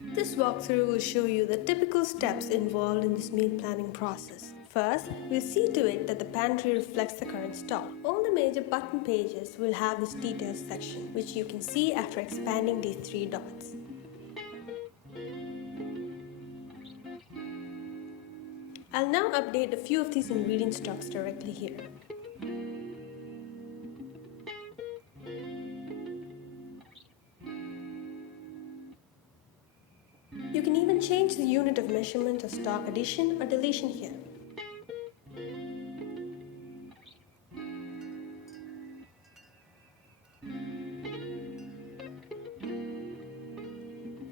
This walkthrough will show you the typical steps involved in this meal planning process. First, we'll see to it that the pantry reflects the current stock. All the major button pages will have this details section, which you can see after expanding these three dots. I'll now update a few of these ingredient stocks directly here. You can even change the unit of measurement of stock addition or deletion here.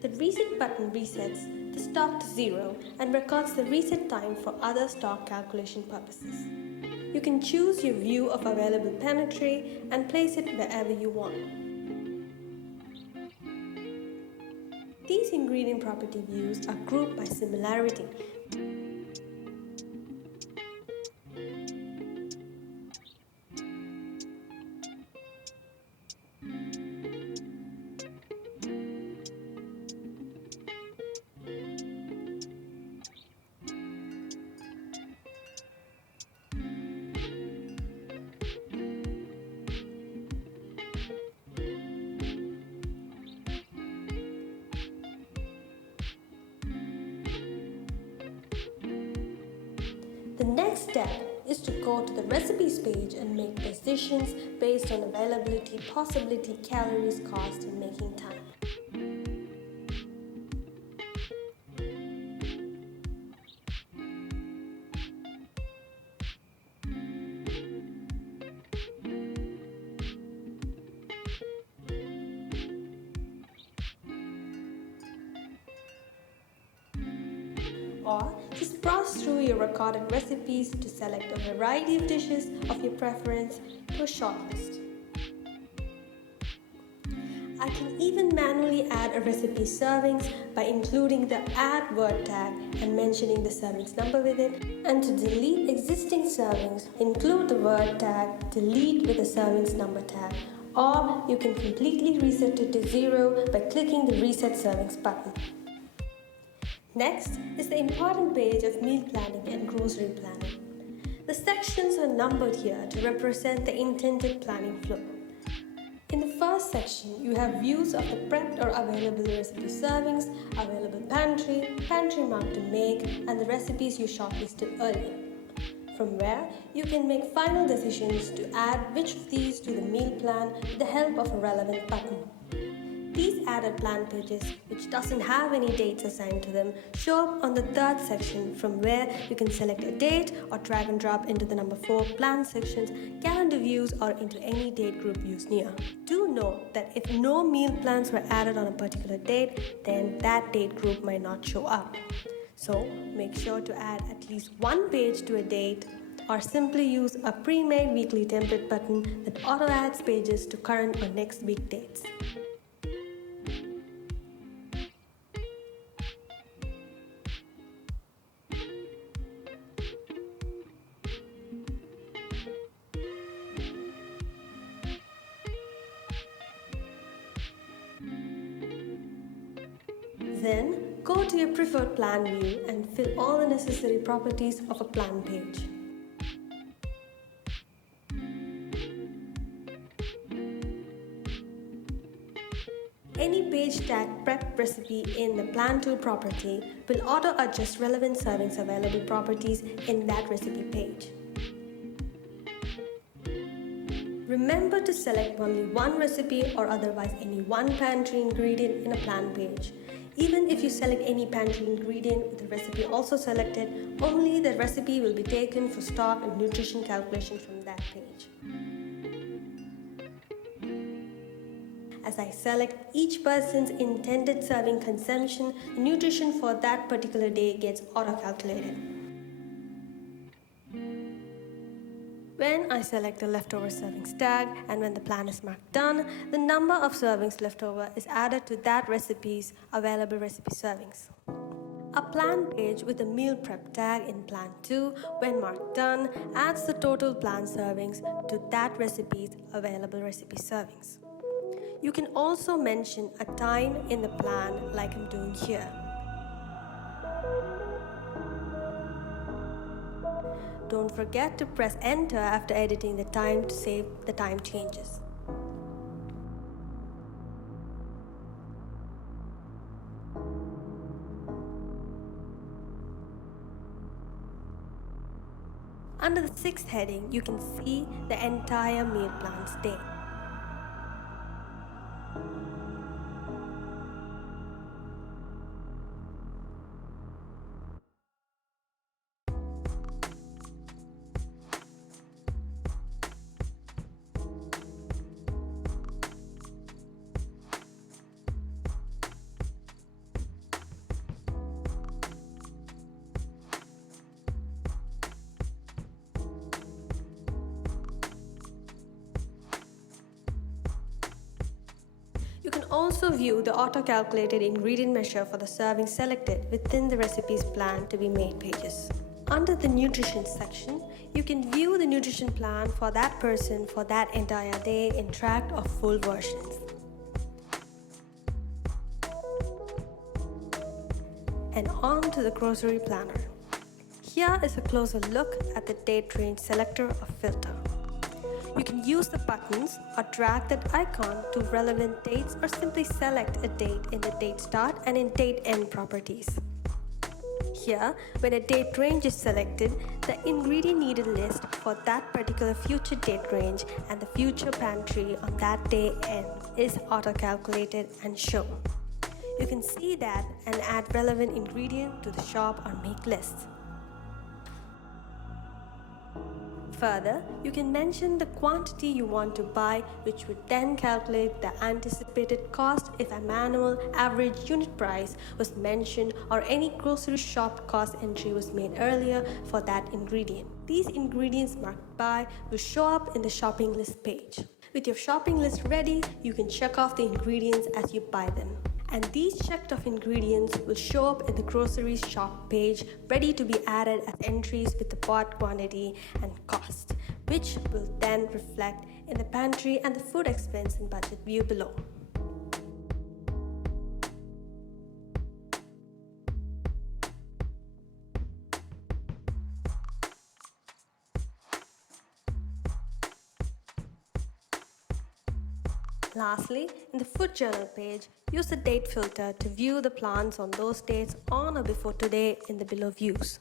The reset button resets the stock to 0 and records the reset time for other stock calculation purposes. You can choose your view of available pantry and place it wherever you want. These ingredient property views are grouped by similarity. The next step is to go to the recipes page and make decisions based on availability, possibility, calories, cost, and making time. Or just browse through your recorded recipes to select a variety of dishes of your preference to a shortlist. I can even manually add a recipe servings by including the add word tag and mentioning the servings number with it. And to delete existing servings, include the word tag, delete with the servings number tag. Or you can completely reset it to 0 by clicking the reset servings button. Next is the important page of meal planning and grocery planning. The sections are numbered here to represent the intended planning flow. In the first section, you have views of the prepped or available recipe servings, available pantry, pantry marked to make, and the recipes you shortlisted earlier. From where you can make final decisions to add which of these to the meal plan with the help of a relevant button. These added plan pages, which doesn't have any dates assigned to them, show up on the third section from where you can select a date or drag and drop into the number 4 plan sections, calendar views, or into any date group views near. Do note that if no meal plans were added on a particular date, then that date group might not show up. So make sure to add at least one page to a date, or simply use a pre-made weekly template button that auto adds pages to current or next week dates. Then, go to your preferred plan view and fill all the necessary properties of a plan page. Any page tag prep recipe in the Plan Tool property will auto-adjust relevant servings available properties in that recipe page. Remember to select only one recipe or otherwise any one pantry ingredient in a plan page. Even if you select any pantry ingredient with the recipe also selected, only the recipe will be taken for stock and nutrition calculation from that page. As I select each person's intended serving consumption, the nutrition for that particular day gets auto-calculated. When I select the leftover servings tag and when the plan is marked done, the number of servings left over is added to that recipe's available recipe servings. A plan page with a meal prep tag in Plan 2, when marked done, adds the total plan servings to that recipe's available recipe servings. You can also mention a time in the plan like I'm doing here. Don't forget to press enter after editing the time to save the time changes. Under the sixth heading, you can see the entire meal plan's day. You can also view the auto-calculated ingredient measure for the serving selected within the recipes plan to be made pages. Under the nutrition section, you can view the nutrition plan for that person for that entire day in tracked or full versions. And on to the grocery planner. Here is a closer look at the date range selector or filter. You can use the buttons or drag that icon to relevant dates or simply select a date in the date start and in date end properties. Here, when a date range is selected, the ingredient needed list for that particular future date range and the future pantry on that day end is auto-calculated and shown. You can see that and add relevant ingredient to the shop or make lists. Further, you can mention the quantity you want to buy, which would then calculate the anticipated cost if a manual average unit price was mentioned or any grocery shop cost entry was made earlier for that ingredient. These ingredients marked by will show up in the shopping list page. With your shopping list ready, you can check off the ingredients as you buy them. And these checked off ingredients will show up in the groceries shop page ready to be added as entries with the bought quantity and cost, which will then reflect in the pantry and the food expense and budget view below. Lastly, in the food journal page, use the date filter to view the plans on those dates on or before today in the below views.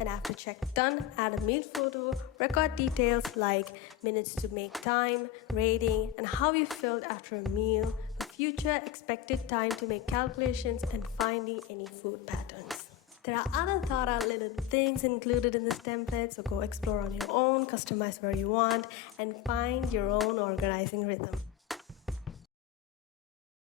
And after check done, add a meal photo, record details like minutes to make time, rating, and how you felt after a meal, the future expected time to make calculations, and finding any food patterns. There are other thought out little things included in this template, so go explore on your own, customize where you want, and find your own organizing rhythm.